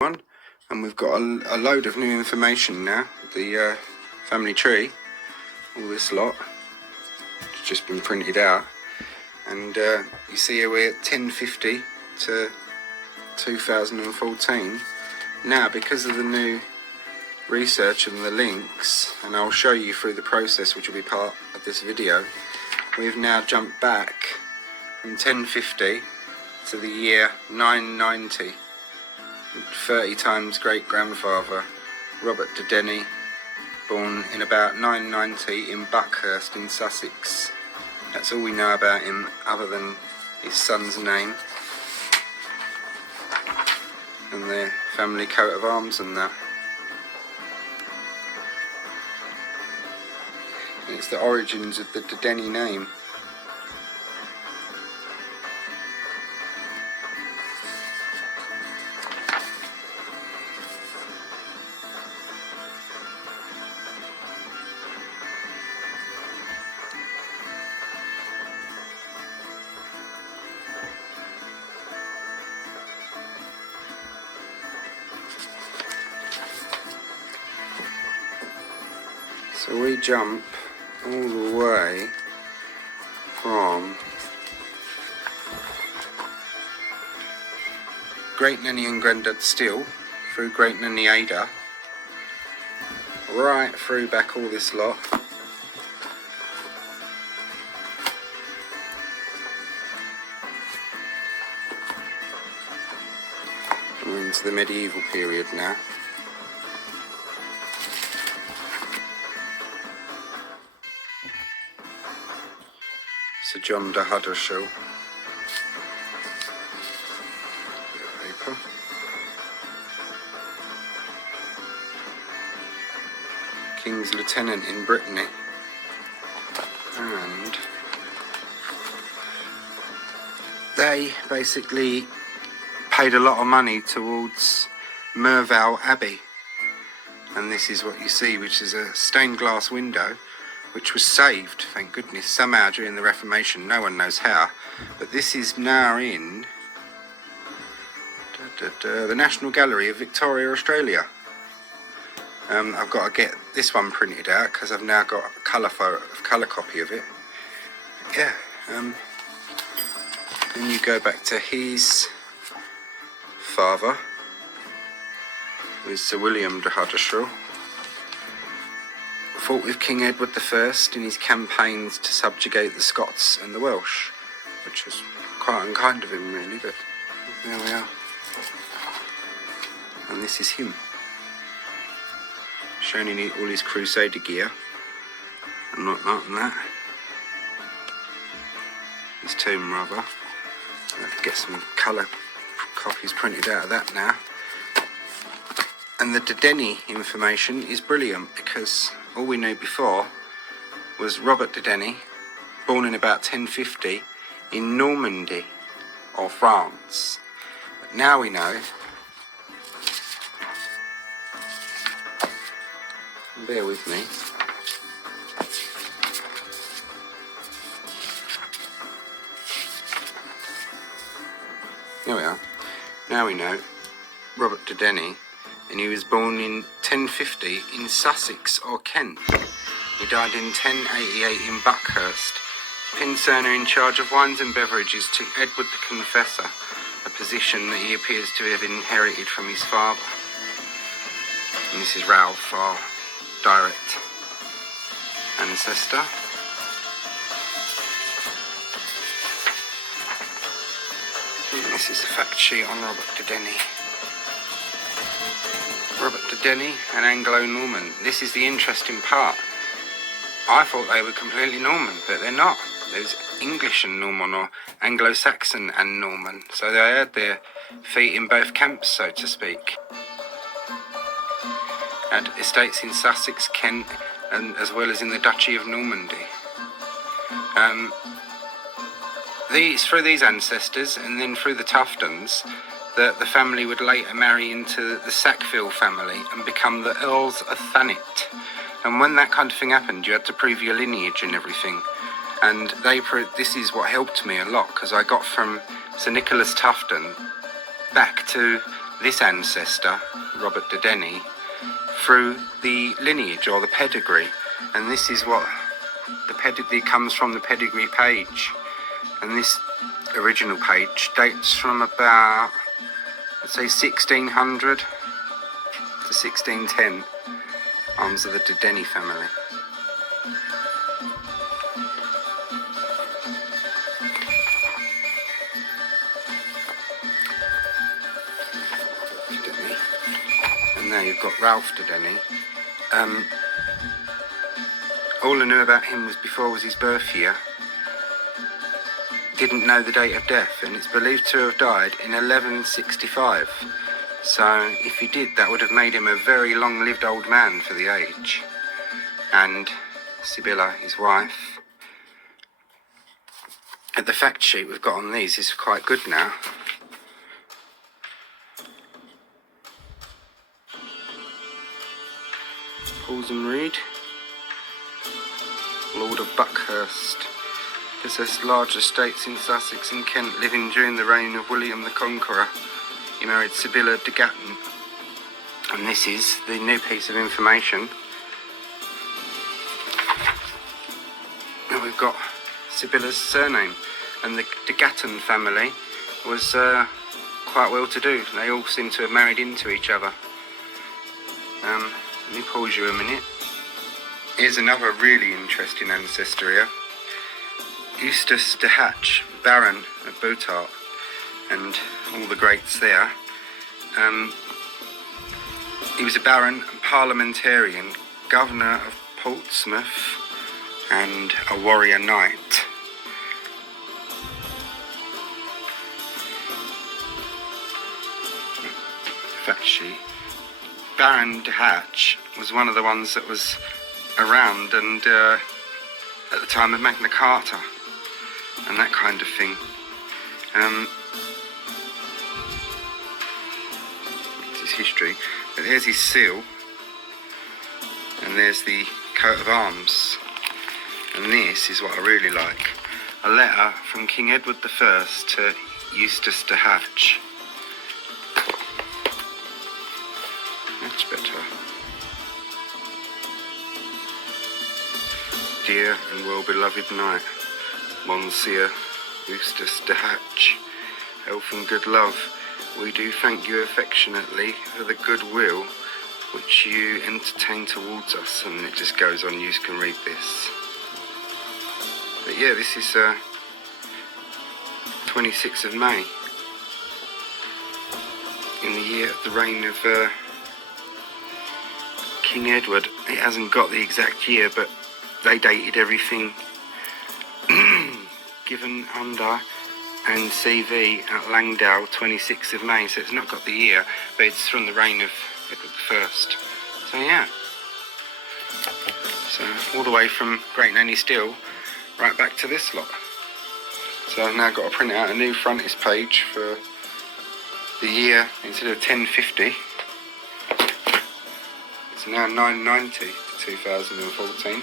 one, and we've got a load of new information now. The family tree, all this lot, it's just been printed out, and you see here we're at 1050 to 2014. Now, because of the new research and the links, and I'll show you through the process which will be part of this video, we've now jumped back from 1050 to the year 990. 30 times great grandfather Robert de Denny, born in about 990 in Buckhurst in Sussex. That's all we know about him other than his son's name and their family coat of arms and that. And it's the origins of the de Denny name. So we jump all the way from Great Nanny and Grandad Still, through Great Nanny Ada, right through back all this lot, we're into the medieval period now. Sir John de Huddershaw. Paper. King's Lieutenant in Brittany. And they basically paid a lot of money towards Mervale Abbey. And this is what you see, which is a stained glass window, which was saved, thank goodness, somehow during the Reformation. No one knows how, but this is now in the National Gallery of Victoria, Australia. I've got to get this one printed out because I've now got a colour copy of it. Yeah. Then you go back to his father, who is Sir William de Huddershaw. Fought with King Edward I in his campaigns to subjugate the Scots and the Welsh, which was quite unkind of him really, but there we are. And this is him, shown in all his crusader gear and whatnot and that. His tomb rather. I'll get some colour copies printed out of that now. And the de Denny information is brilliant because all we knew before was Robert de Denny, born in about 1050 in Normandy or France. But now we know, bear with me, here we are, now we know Robert de Denny, and he was born in 1050 in Sussex or Kent. He died in 1088 in Buckhurst. Pincerner in charge of wines and beverages to Edward the Confessor, a position that he appears to have inherited from his father. And this is Ralph, our direct ancestor. And this is the fact sheet on Robert de Denny. Robert de Denny, an Anglo-Norman. This is the interesting part. I thought they were completely Norman, but they're not. There's English and Norman, or Anglo-Saxon and Norman. So they had their feet in both camps, so to speak. Had estates in Sussex, Kent, and as well as in the Duchy of Normandy. Through these ancestors, and then through the Tuftons, that the family would later marry into the Sackville family and become the Earls of Thanet. And when that kind of thing happened, you had to prove your lineage and everything. And this is what helped me a lot, because I got from Sir Nicholas Tufton back to this ancestor, Robert de Denny, through the lineage or the pedigree. And this is what the pedigree comes from, the pedigree page. And this original page dates from about, I'd say, 1600 to 1610, arms of the de Denny family. And now you've got Ralph de Denny. All I knew about him was his birth year. Didn't know the date of death, and it's believed to have died in 1165. So if he did, that would have made him a very long-lived old man for the age. And Sibylla, his wife. The fact sheet we've got on these is quite good now. Paulson Reed, Lord of Buckhurst, possessed large estates in Sussex and Kent, living during the reign of William the Conqueror. He married Sibylla de Gatton. And this is the new piece of information. And we've got Sibylla's surname, and the de Gatton family was quite well to do. They all seem to have married into each other. Let me pause you a minute. Here's another really interesting ancestor here. Eustace de Hatch, Baron of Boutart, and all the greats there. He was a baron, a parliamentarian, governor of Portsmouth, and a warrior knight. Fact sheet. Baron de Hatch was one of the ones that was around and at the time of Magna Carta and that kind of thing. It's his history. But there's his seal, and there's the coat of arms. And this is what I really like. A letter from King Edward I to Eustace de Hatch. Much better. Dear and well-beloved knight, Monsieur Eustace de Hatch, health and good love, we do thank you affectionately for the goodwill which you entertain towards us. And it just goes on, you can read this. But yeah, this is 26th of May, in the year of the reign of King Edward. It hasn't got the exact year, but they dated everything given under and CV at Langdale, 26th of May, so it's not got the year, but it's from the reign of Edward I. So yeah, so all the way from Great Nanny Still right back to this lot. So I've now got to print out a new frontis page for the year. Instead of 1050, it's now 990 to 2014.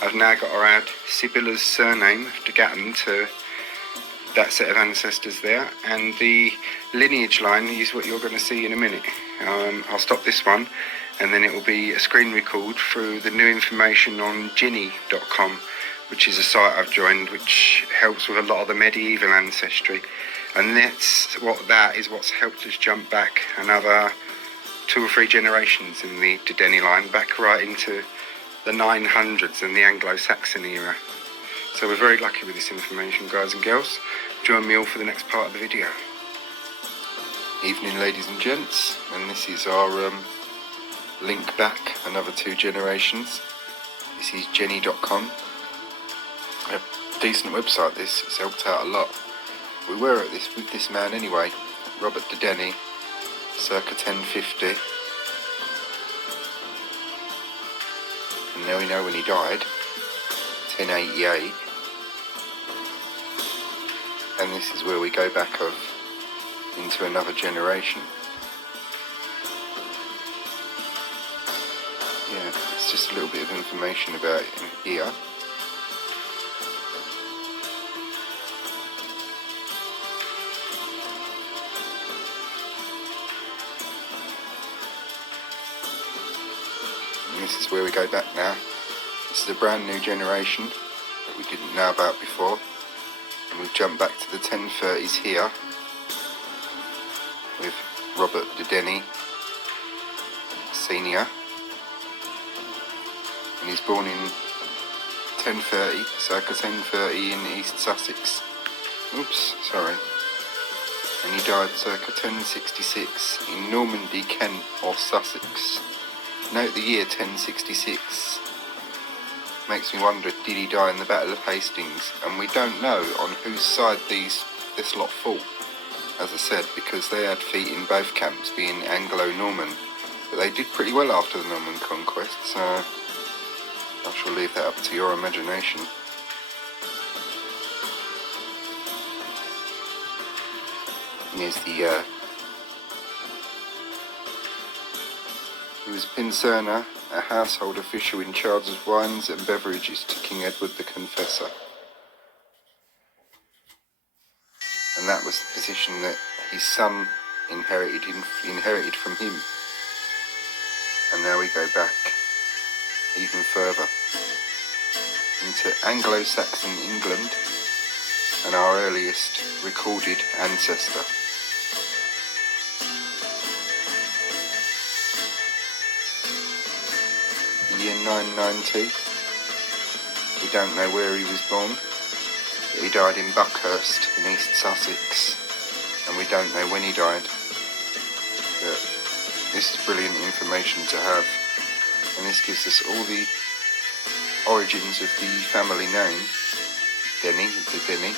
I've now got to add Sibylla's surname de Gatton to that set of ancestors there, and the lineage line is what you're going to see in a minute. I'll stop this one, and then it will be a screen record through the new information on Ginny.com, which is a site I've joined which helps with a lot of the medieval ancestry, and that is what's helped us jump back another 2 or 3 generations in the de Denny line, back right into the 900s and the Anglo-Saxon era. So we're very lucky with this information, guys and girls. Join me all for the next part of the video. Evening, ladies and gents, and this is our link back another 2 generations. This is Jenny.com. A decent website this, it's helped out a lot. We were at this with this man anyway, Robert de Denny, circa 1050. And now we know when he died, 1088. And this is where we go back into another generation. Yeah, it's just a little bit of information about it in here. And this is where we go back now. This is a brand new generation that we didn't know about before. And we've jumped back to the 1030s here with Robert de Denny Senior. And he's born in 1030, circa 1030 in East Sussex. Oops, sorry. And he died circa 1066 in Normandy, Kent or Sussex. Note the year 1066. Makes me wonder, did he die in the Battle of Hastings? And we don't know on whose side this lot fought, as I said, because they had feet in both camps, being Anglo-Norman. But they did pretty well after the Norman conquest, so I shall leave that up to your imagination. Here's the he was Pincerna, a household official in charge of wines and beverages to King Edward the Confessor. And that was the position that his son inherited from him. And now we go back even further into Anglo-Saxon England and our earliest recorded ancestor. Year 990. We don't know where he was born, but he died in Buckhurst in East Sussex, and we don't know when he died. But this is brilliant information to have, and this gives us all the origins of the family name, Denny, de Denny.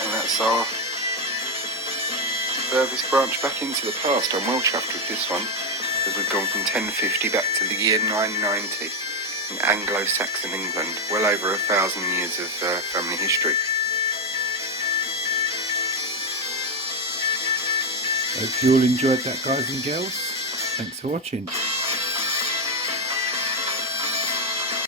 And that's our furthest branch back into the past. I'm well chuffed with this one, because we've gone from 1050 back to the year 990 in Anglo-Saxon England. Well over 1,000 years of family history. Hope you all enjoyed that, guys and girls. Thanks for watching.